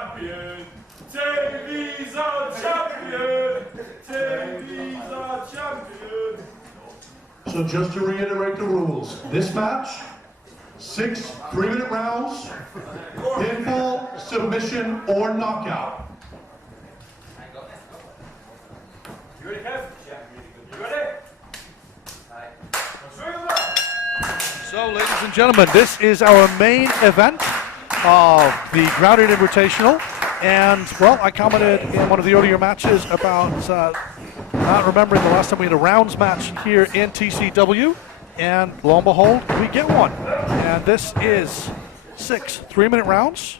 champion. Davies our champion. Davies our champion. So just to reiterate the rules, this match, 6 3-minute rounds, pinfall, submission, or knockout. You ready, Kev? You ready? So, ladies and gentlemen, this is our main event of the Grounded Invitational. And, well, I commented in one of the earlier matches about not remembering the last time we had a rounds match here in TCW. And lo and behold, we get one. And this is 6 3-minute rounds.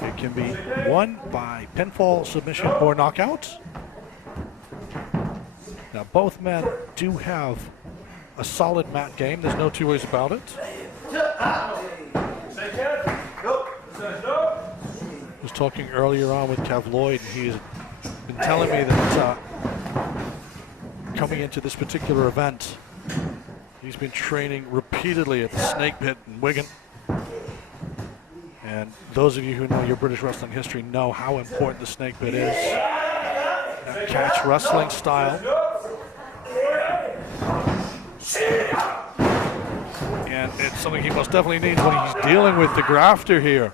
It can be won by pinfall, submission, or knockout. Now, both men do have a solid mat game. There's no two ways about it. I was talking earlier on with Kev Lloyd, and he's been telling me that coming into this particular event, he's been training repeatedly at the Snake Pit in Wigan. And those of you who know your British wrestling history know how important the Snake Pit is. That catch wrestling style. And it's something he most definitely needs when he's dealing with the grafter here.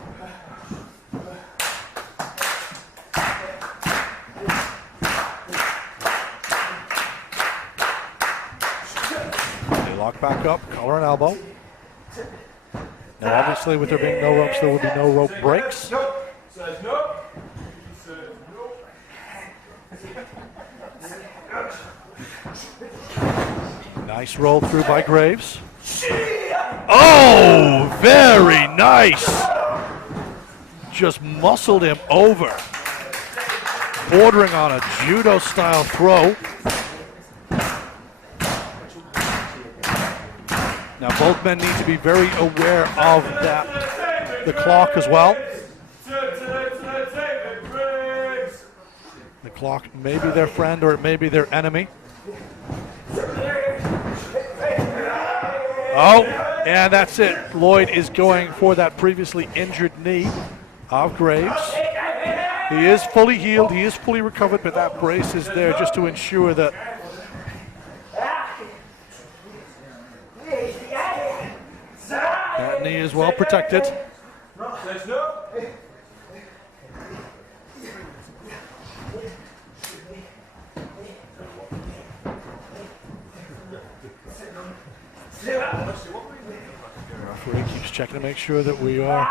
They lock back up, collar and elbow. Now obviously with there being no ropes, there will be no rope breaks. Nice roll through by Graves. Oh, very nice. Just muscled him over. Bordering on a judo style throw. Now both men need to be very aware of that, the clock as well. The clock may be their friend or it may be their enemy. Oh, and that's it. Lloyd is going for that previously injured knee of Graves. He is fully healed, he is fully recovered, but that brace is there just to ensure that that knee is well protected. The referee keeps checking to make sure that we are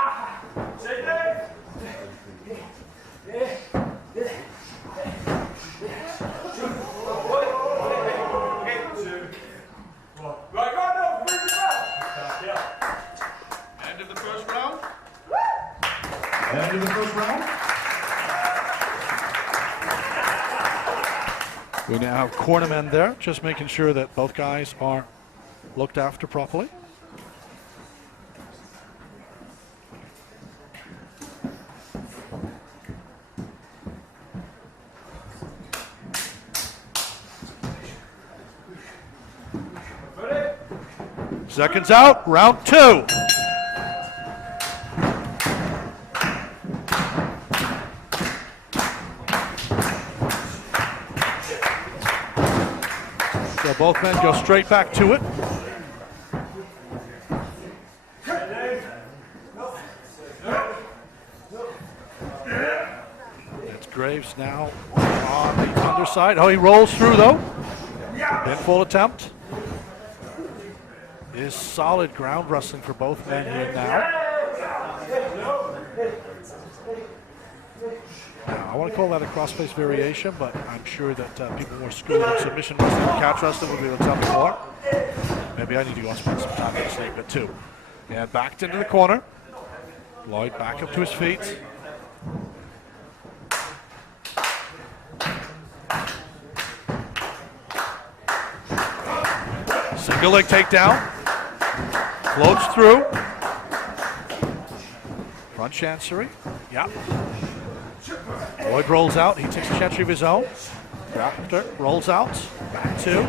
End of the first round. End of the first round. We now have cornermen there, just making sure that both guys are looked after properly. Seconds out, round 2. So both men go straight back to it. It's Graves now on the underside. Oh, he rolls through though. Pinfall attempt. Is solid ground wrestling for both men here now. Now, I want to call that a cross-face variation, but I'm sure that people more skilled in submission wrestling and catch wrestling will be able to tell me more. Maybe I need to go and spend some time in the Snake Pit too. And backed into the corner. Lloyd back up to his feet. Single leg takedown. Floats through. One chancery. Yeah. Lloyd rolls out. He takes a chancery of his own. Raptor rolls out. Back two.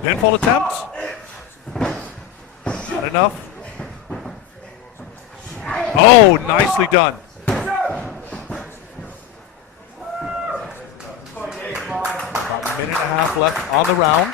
Pinfall attempt. Not enough. Oh, nicely done. About a minute and a half left on the round.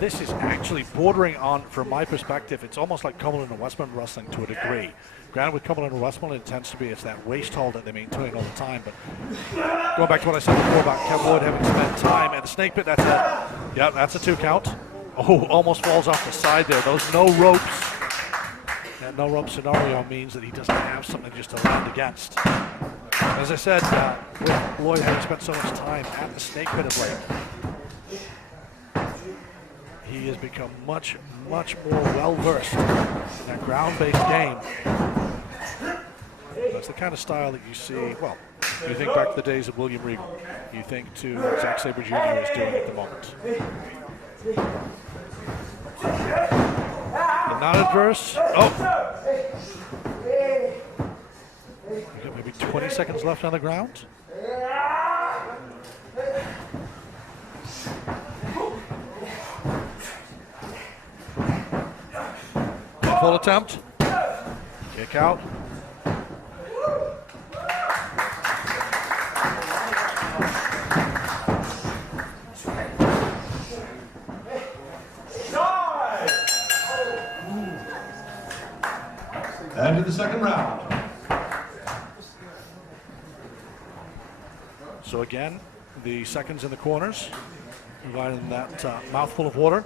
This is actually bordering on, from my perspective, it's almost like Cumberland and Westmoreland wrestling to a degree. Granted, with Cumberland and Westmoreland, it tends to be it's that waist hold that they maintain all the time. But going back to what I said before about Kevin Lloyd having spent time at the snake pit, that's a, yeah, that's a 2 count. Oh, almost falls off the side there. Those no ropes. That no rope scenario means that he doesn't have something just to land against. As I said, with Lloyd having spent so much time at the snake pit of late, he has become much more well-versed in that ground-based game. That's the kind of style that you see, well, you think back to the days of William Regal. You think to Zack Sabre Jr. is doing at the moment. And not adverse. Oh! We got maybe 20 seconds left on the ground. Full attempt. Kick out. And to the second round. So again, the seconds in the corners, providing that mouthful of water.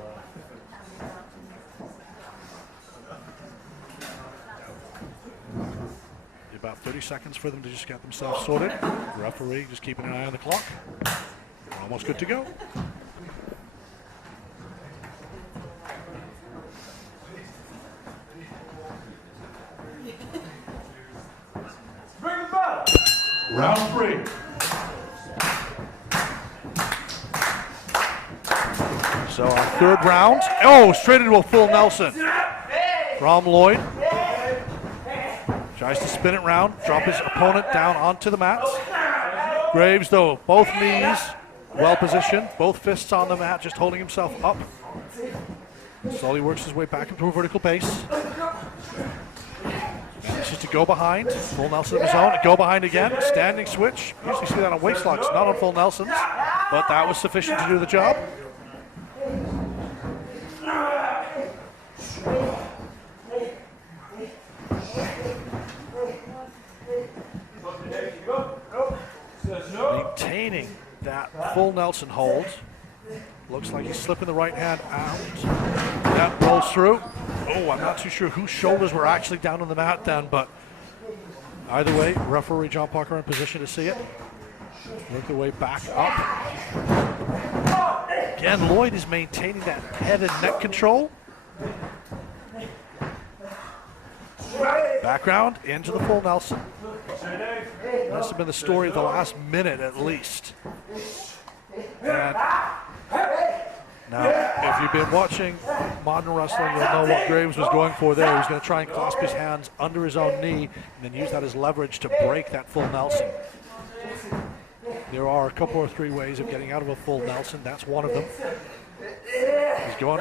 About 30 seconds for them to just get themselves sorted. The referee just keeping an eye on the clock. We're almost good to go. Round 3. So our third round. Oh, straight into a full Nelson from Lloyd. Tries to spin it round, drop his opponent down onto the mat. Graves, though, both knees well positioned, both fists on the mat, just holding himself up. Slowly works his way back into a vertical base. Manages to go behind, full Nelson of his own, go behind again, standing switch. Usually see that on waist locks, not on full Nelsons, but that was sufficient to do the job. Maintaining that full Nelson hold. Looks like he's slipping the right hand out. That rolls through. Oh, I'm not too sure whose shoulders were actually down on the mat then, but either way, referee John Parker in position to see it. Work their way back up. Again, Lloyd is maintaining that head and neck control. Background into the full Nelson. Must have been the story of the last minute at least. And now, if you've been watching modern wrestling, you'll know what Graves was going for there. He was going to try and clasp his hands under his own knee and then use that as leverage to break that full Nelson. There are a couple or three ways of getting out of a full Nelson. That's one of them. He's going.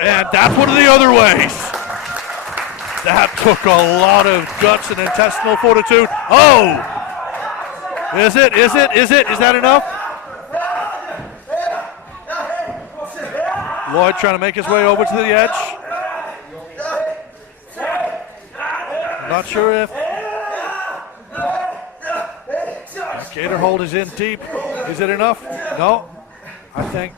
And that's one of the other ways. That took a lot of guts and intestinal fortitude. Oh! Is it? Is that enough? Lloyd trying to make his way over to the edge. I'm not sure if Gator hold is in deep. Is it enough? No. I think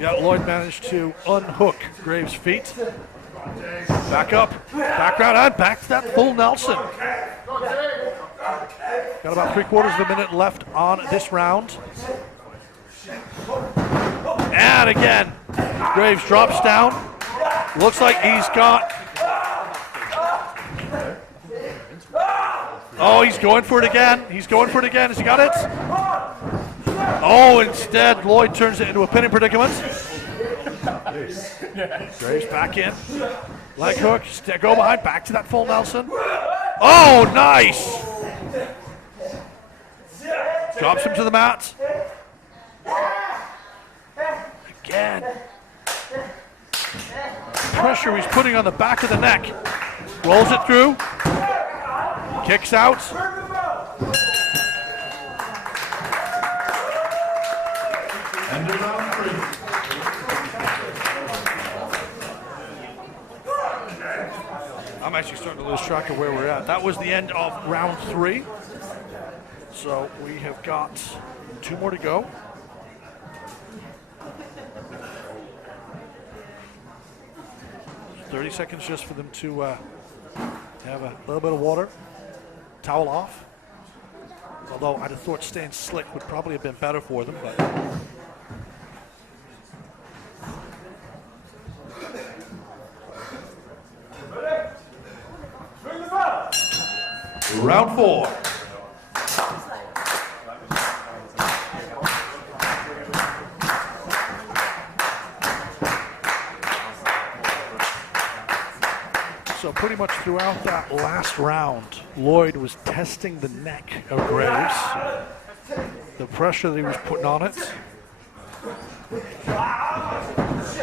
Lloyd managed to unhook Graves' feet. Back up, background, and back to that full Nelson. Got about 3/4 of a minute left on this round. And again, Graves drops down, Looks like he's got. Oh, he's going for it again. He's going for it again. Has he got it? Oh, instead, Lloyd turns it into a pinning predicament. Graves back in. Leg hook. Go behind. Back to that full Nelson. Oh, nice. Drops him to the mat. Again. Pressure he's putting on the back of the neck. Rolls it through. Kicks out. End of round 3. I'm actually starting to lose track of where we're at. That was the end of round 3. So we have got 2 more to go. "30 seconds just for them to have a little bit of water, towel off. Although I'd have thought staying slick would probably have been better for them, but. Round 4. So pretty much throughout that last round, Lloyd was testing the neck of Graves, the pressure that he was putting on it.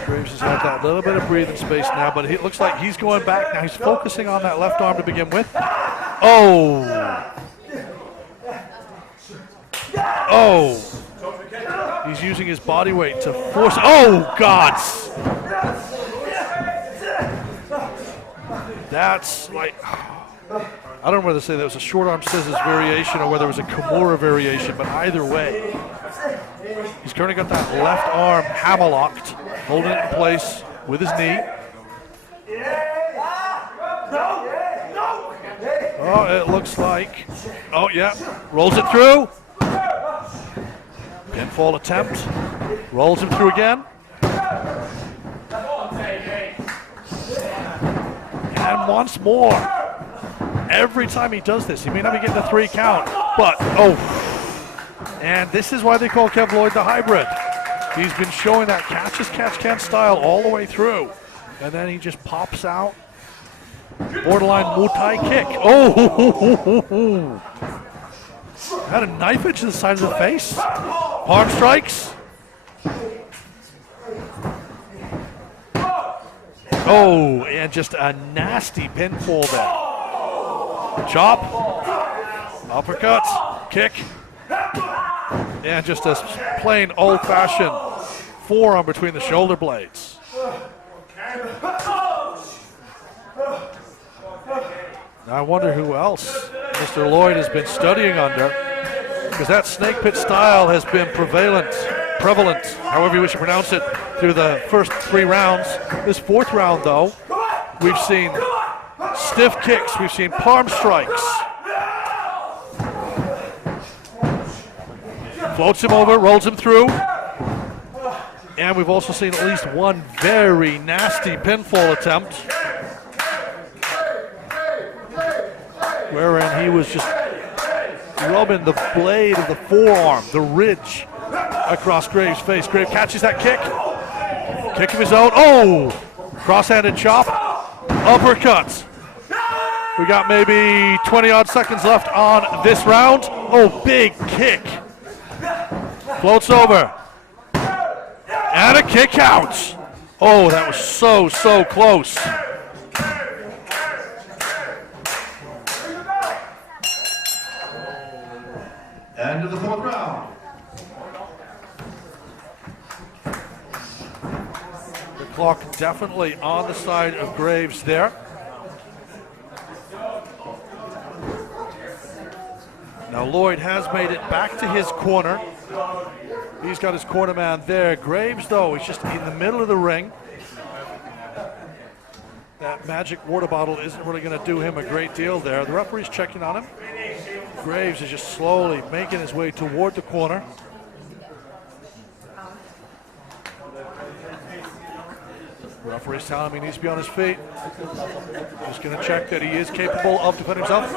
Graves has had that little bit of breathing space now, but it looks like he's going back now. He's focusing on that left arm to begin with. Oh! Oh! He's using his body weight to force. Oh, God! That's like, I don't know whether to say that was a short arm scissors variation or whether it was a Kimura variation, but either way, he's currently got that left arm hammerlocked, holding it in place with his knee. Oh, it looks like, oh yeah, rolls it through. Pinfall attempt, rolls him through again. And once more. Every time he does this, he may not be getting the 3 count, but, oh. And this is why they call Kev Lloyd the hybrid. He's been showing that catch-as-catch-can style all the way through. And then he just pops out. Borderline Muay Thai kick. Oh! Had a knife edge to the side of the face. Palm strikes. Oh, and just a nasty pinfall there. Chop, uppercut, kick, and just a plain old-fashioned forearm between the shoulder blades. Now I wonder who else Mr. Lloyd has been studying under, because that snake pit style has been prevalent, however you wish to pronounce it, through the first 3 rounds. This 4th round, though, we've seen stiff kicks, we've seen palm strikes. Floats him over, rolls him through. And we've also seen at least one very nasty pinfall attempt, wherein he was just rubbing the blade of the forearm, the ridge, across Graves' face. Graves catches that kick. Kick of his own. Oh! Cross-handed chop. Uppercut. We got maybe 20-odd seconds left on this round. Oh, big kick. Floats over. And a kick out. Oh, that was so close. End of the 4th round. The clock definitely on the side of Graves there. Now Lloyd has made it back to his corner. He's got his corner man there. Graves, though, is just in the middle of the ring. That magic water bottle isn't really going to do him a great deal there. The referee's checking on him. Graves is just slowly making his way toward the corner. Referee's telling him he needs to be on his feet. Just going to check that he is capable of defending himself.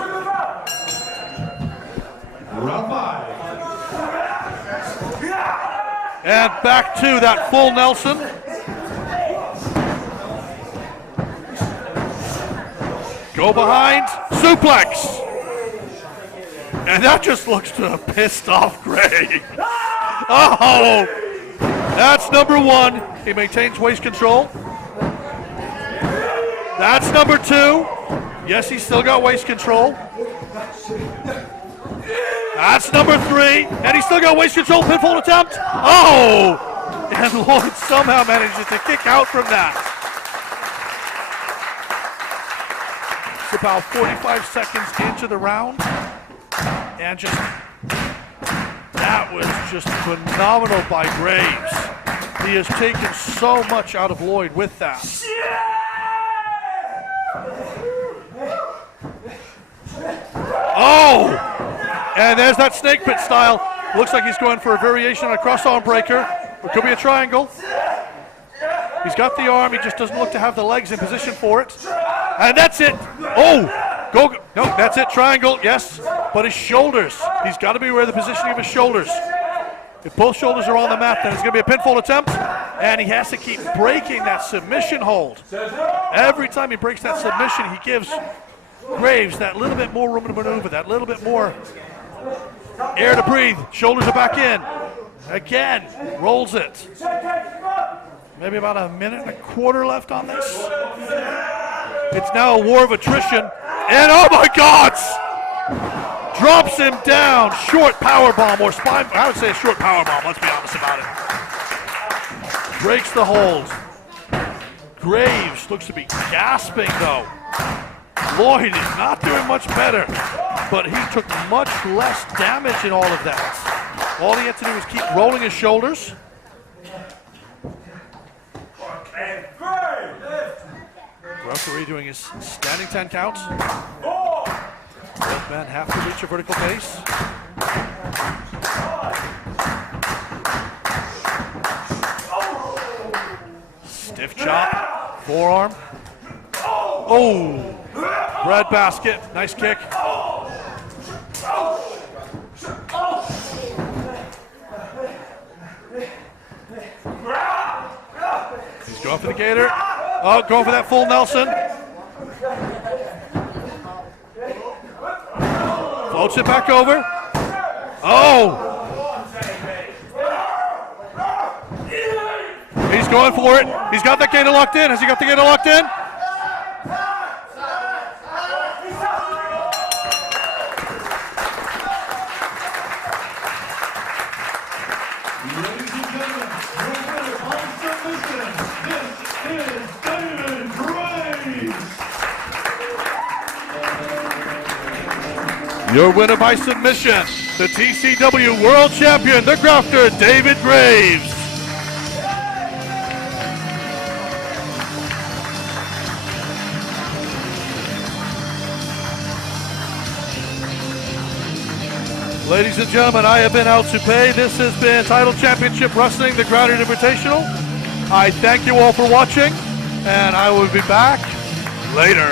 Round 5. And back to that full Nelson. Go behind, suplex. And that just looks to have pissed off Gray. Oh, that's number 1. He maintains waist control. That's number 2. Yes, he's still got waist control. That's number 3. And he's still got waist control. Pinfall attempt. Oh! And Lloyd somehow manages to kick out from that. It's about 45 seconds into the round. And just, that was just phenomenal by Graves. He has taken so much out of Lloyd with that. Oh! And there's that snake pit style. Looks like he's going for a variation on a cross arm breaker. It could be a triangle. He's got the arm, he just doesn't look to have the legs in position for it. And that's it. Oh! Go. No, that's it, triangle, yes. But his shoulders, he's got to be aware of the positioning of his shoulders. If both shoulders are on the mat, then it's going to be a pinfall attempt. And he has to keep breaking that submission hold. Every time he breaks that submission, he gives Graves that little bit more room to maneuver, that little bit more air to breathe. Shoulders are back in. Again, rolls it. Maybe about a minute and a quarter left on this. It's now a war of attrition. And oh my God! Drops him down. Short power bomb or spine. I would say a short power bomb. Let's be honest about it. Breaks the hold. Graves looks to be gasping though. Lloyd is not doing much better, but he took much less damage in all of that. All he had to do was keep rolling his shoulders. Referee doing his standing 10 counts. Both men have to reach a vertical pace. Stiff chop, forearm. Oh, bread basket, nice kick. He's going for the gator. Oh, going for that full Nelson. Floats it back over. Oh! He's going for it. He's got that gator locked in. Has he got the gator locked in? Ladies and gentlemen, your winner by submission, this is David Graves. Your winner by submission, the TCW World Champion, the grafter, David Graves. Ladies and gentlemen, I have been Al Toupé. This has been Title Championship Wrestling, the Grounded Invitational. I thank you all for watching, and I will be back later.